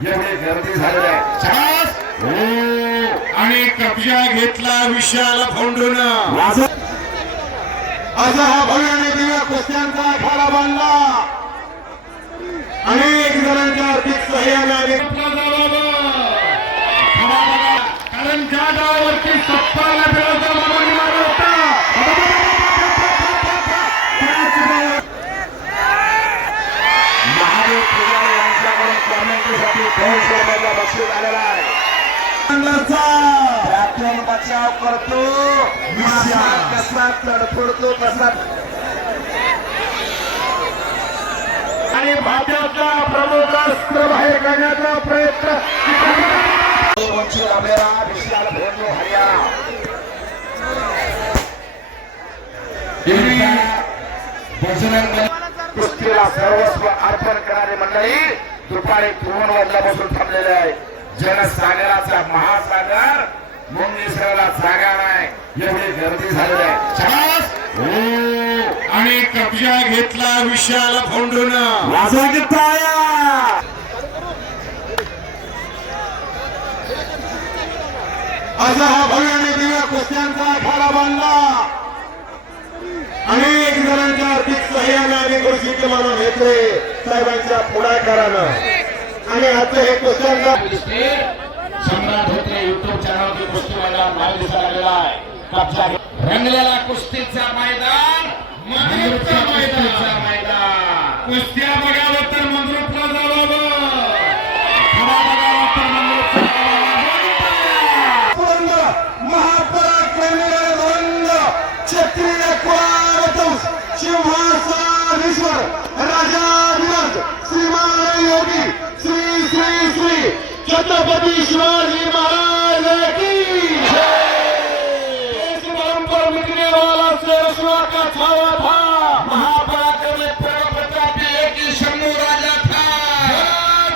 एवढे गर्दी झालेले आहे आणि कब्जा घेतला विशाल फोंडून असा हा भव्याने दिव्या कुस्त्यांचा आखाडा बांधला. अनेक जणांच्या आर्थिक सहाय्याने कारण ज्या गावावरती सप्पाला फिरवता म्हणून मारला होता महादेव पुजारी यांच्याकडून कॉमेंट्रीसाठी 200 रुपयाचा बक्षीस आलेला आहे. त्यातून बचाव करतो कसा तडफडतो कसा आणि भाजपचा प्रमुख अस्त्र बाहेर काढण्याचा प्रयत्न विशाल भोंडू हरियाणा कुस्तीला सर्वस्व अर्पण करणारी मंडळी दुपारी 2 वाजल्यापासून थांबलेले आहे. जनसागराचा महासागर मुंगेश्वराला जागा नाही एवढी गर्दी झालेली आहे. आणि कब्जा घेतला विशाल फोंडून असा हा भव्याने दिव्या कुस्त्यांचा आखाडा बांधला. अनेक जणांच्या आर्थिक सहाय्याने आणि गुरुशिके मानून घेतले साहेबांच्या पुढाकारानं. आणि आजचं हे कुस्त्यांचा सम्राट धोत्रे युट्यूब चॅनलवरती कुस्ती मैदान नाव दिसायला लागलेला आहे. कब्जा रंगलेला कुस्तीचा मैदान मंद्रुपचा मैदान कुस्त्या बघावं तर मंद्रुपला जावं खरा बघावं तर मंद्रुपला महापराक्रमी वंद क्षत्रिय कुळावतंस सिंहासनेश्वर राजाधिराज श्रीमान योगी श्री श्री श्री छत्रपती शिवाजी महाराज की देश परंपरा मिटने वाला शेरश्वर का छावा था. महापराक्रमी प्रतापी एक शंभू राजा था.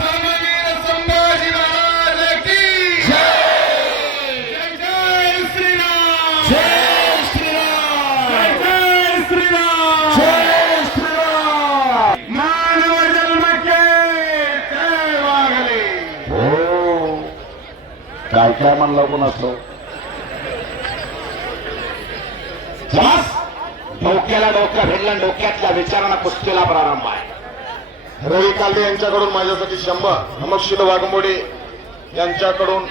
धर्मवीर संभाजी महाराज की जय जय श्रीराम जय श्रीराम जय श्रीराम जय श्रीराम. मानव जन्म के जय वाघले. काय काय म्हणलं कोण असतो डोक्याला डोक्या भेटलं डोक्यातल्या विचारांना कुस्तीला प्रारंभ आहे. रवी कालदे यांच्याकडून माझ्यासाठी 100, अमोक्षित वाघमोडे यांच्याकडून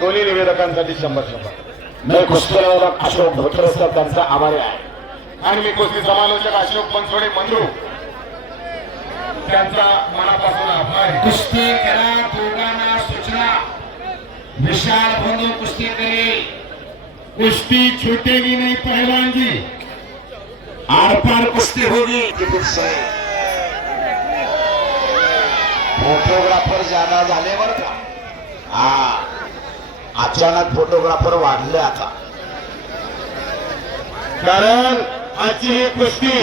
दोन्ही निवेदकांसाठी 100. मी कुस्तीलक अशोक धोत्रे सर त्यांचा आभारी आहे. आणि मी कुस्ती समालोचक अशोक बनसोडे मंद्रू त्यांचा मनापासून आभार आहे. कुस्ती करा दोघांना सूचना. विशाल बंधू कुस्ती करे. कुस्ती छूटेगी नहीं पहलवान जी. आर पार कुस्ती होगी. फोटोग्राफर ज्यादा झाले बर का. अचानक फोटोग्राफर वाढले आता. कारण आजची ही कुस्ती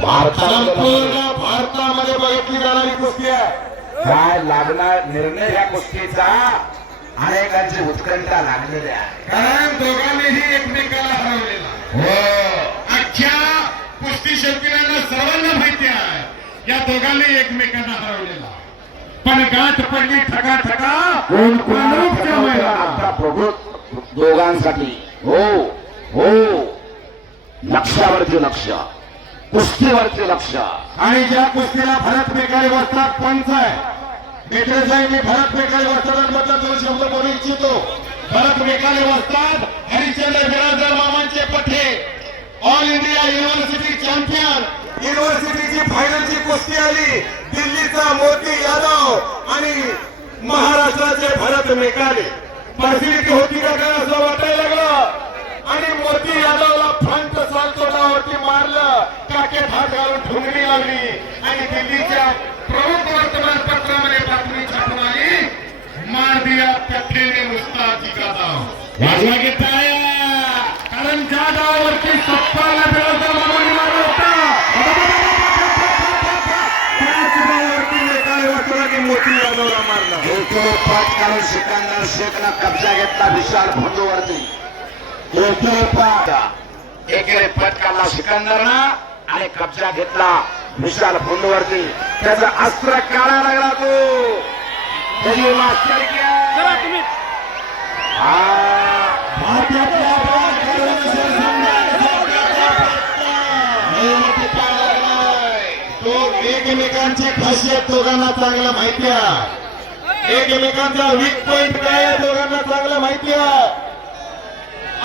भारताला भारतामध्ये बघितली जाणारी कुस्ती आहे. काय लागणार निर्णय ह्या कुस्तीचा अनेकांची उत्कंठा लागलेली आहे. कारण दोघांनीही एकमेकाला हरवलेला. अख्ख्या कुस्ती शौकीनांना सर्वांना माहिती आहे या दोघांनी एकमेकांना हरवलेला. पण गाठ पडली ठका ठका कोण मंद्रुपच्या मैदानात. आता प्रभू दोघांसाठी हो हो लक्ष्यावरचे लक्ष कुस्तीवरचे लक्ष. आणि ज्या कुस्तीला भरत मेकाळे वस्तात पंच आहे. मेत्रे साहेब मी भरत मेकाळे वस्तादांबद्दल 2 शब्द बोलू इच्छितो. भरत मेकाळे वस्ताद हरिश्चंद्र बिराजदार मामांचे पठे ऑल इंडिया युनिव्हर्सिटी चॅम्पियन. युनिव्हर्सिटीची फायनलची कुस्ती आली. दिल्लीचा मोती यादव आणि महाराष्ट्राचे भरत मेकाळे. परिस्थिती होती का काय असं वाटायला लागलं. आणि मोती यादवला फ्रंट सालतोडावरती मारलं. काकेत हात घालून ठुंगणी लागली आणि दिल्लीच्या प्रमुख वर्तमानपत्रामध्ये बातमी छापून आली. मार दिया पठे ने मुस्तादी का दाव. वाजवा घेता कारण ज्या गावावरती सप्पाला फिरवता म्हणून मारला होता त्याच गावावरती मेकाळे वस्ताला की मोती यादवला मारला. एकेरी पट काढून सिकंदर शेखनं कब्जा घेतला विशाल भोंडूवरती. एकेरी पट काढला सिकंदरनं आणि कब्जा घेतला विशाल फुंडवरती त्याचा अस्त्र काढा लागला तो त्याची मास्टर तो एकमेकांची खासियत दोघांना चांगलं माहिती आहे, एकमेकांचा वीक पॉइंट काय आहे दोघांना चांगलं माहिती आहे.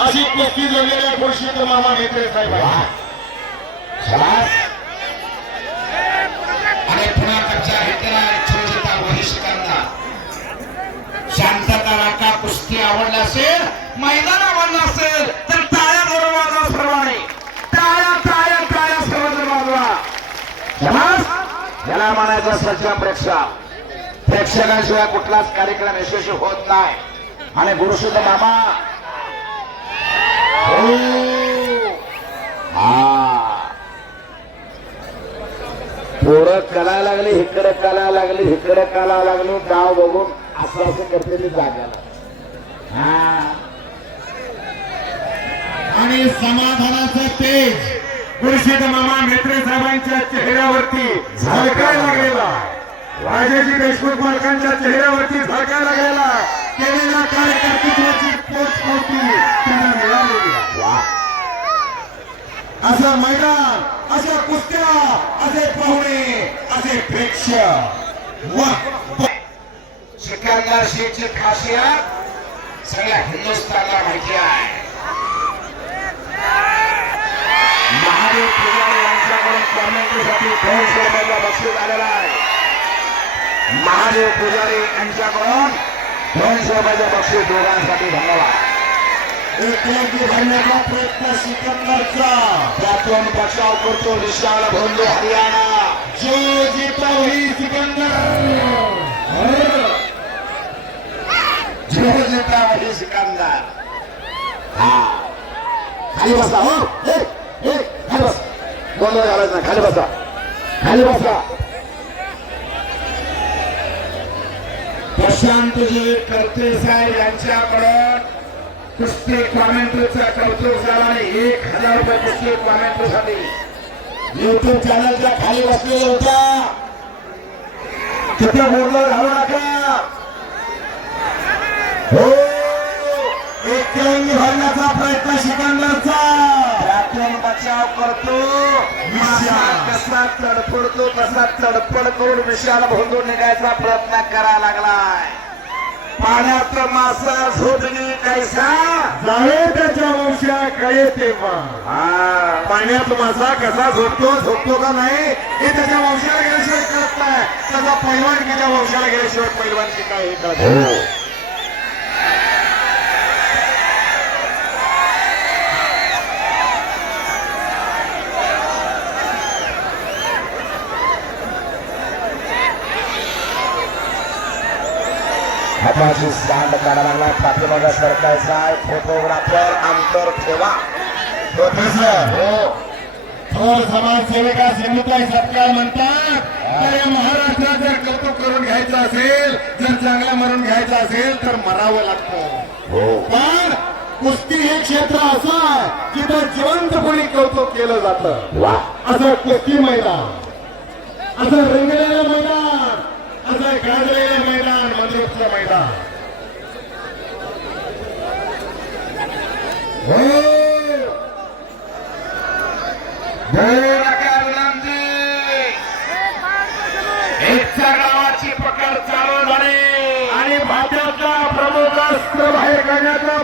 अशी कुस्ती जमलेल्या खुर्शीद मामा मेत्रे साहेब आणि पुन्हा कच्चा घेतलेला छोटा वरिष्ठांना शांतता राखा. कुस्ती आवडला असेल, मैदान आवडलं असेल तर टाळ्या जोडून वाजवा सर्वांनी. टाळ्या टाळ्या टाळ्या सर्वजण वाजवा. याला म्हणायचं सज्जन प्रेक्षक. प्रेक्षकांशिवाय कुठलाच कार्यक्रम यशस्वी होत नाही. आणि गुरुशुद्ध मामा पोरं कला लागली, इकडे कला लागली, इकडे कला लागली, गाव बघून असं असं करते मी जाग्याला. आणि समाधानाचा तेज खुर्शीद मामा मेत्रे साहेबांच्या चेहऱ्यावरती झळकायला लागलेला, राजाजी देशमुख मालकांच्या चेहऱ्यावरती झळकायला गेला. केलेल्या कार्यकर्तृत्वाची पोचपावती त्यांना मिळालेली आहे. असं मैदान, अशा कुस्त्या, असे पाहुणे, असे प्रेक्षक. वाह! सिकंदर शेखची खासियत सगळ्या हिंदुस्थानला माहिती आहे. महादेव पुजारी यांच्याकडून कॉमेंट्रीसाठी 200 रुपयाचा बक्षीस आलेला आहे. महादेव पुजारी यांच्याकडून 200 रुपयाचं बक्षीस दोघांसाठी. धन्यवाद. एकलव्य भरण्याचा प्रयत्न सिकंदरचा. त्यातून बचाव करतो विशाल भोंदू हरियाणा. जो जीता वही सिकंदर. जो जिंकला वही सिकंदर. खाली बसा. हो खाली बस. गोंधळ घालायचं नाही. खाली बसा, खाली बसा. प्रशांतजी करते साहेब यांच्याकडून कुस्ती कॉमेंट्रीचा कौतुक झाला आणि 1000 रुपये कुस्ती कॉमेंट्रीसाठी. युट्यूब चॅनलच्या खाली बसलेला होता, तिथे बोर्डला घालू नका. हो, एकलव्य भरण्याचा प्रयत्न सिकंदरचा. त्यातून बचाव करतो. मासा कसा तडफडतो तसा तडफड करून विशाल भोंदू निघायचा प्रयत्न करायला लागलाय. पाण्यात मासा झोपली कैसा जावे त्याच्या वंशा काय तेव्हा. पाण्यात मासा कसा झोपतो का नाही हे त्याच्या वंशाला गेल्याशिवाय कळत नाही. त्याचा पैलवानकीच्या वंशाला गेल्याशिवाय पैलवानकी काय हे कळत नाही. हाताची सांड काढा लागला. पाठीमागा सरकायचा आहे. फोटोग्राफर अंतर ठेवा. थोर समाजसेविका सिंधुताई सत्कार म्हणतात, तर या महाराष्ट्रात जर कौतुक करून घ्यायचं असेल, जर चांगला म्हणून घ्यायचं असेल तर मरावं लागतं. पण कुस्ती हे क्षेत्र असं आहे जिथं जिवंतपणे कौतुक केलं जातं. असं कुस्ती मैदान, असं रंगलेलं मैदान, असं गाजलेलं मैदान, मंदिरचं मैदान. विनंती. एकच्या गावाची पकड चालू झाली आणि भाजपचा प्रमुख अस्त्र बाहेर काढण्याचा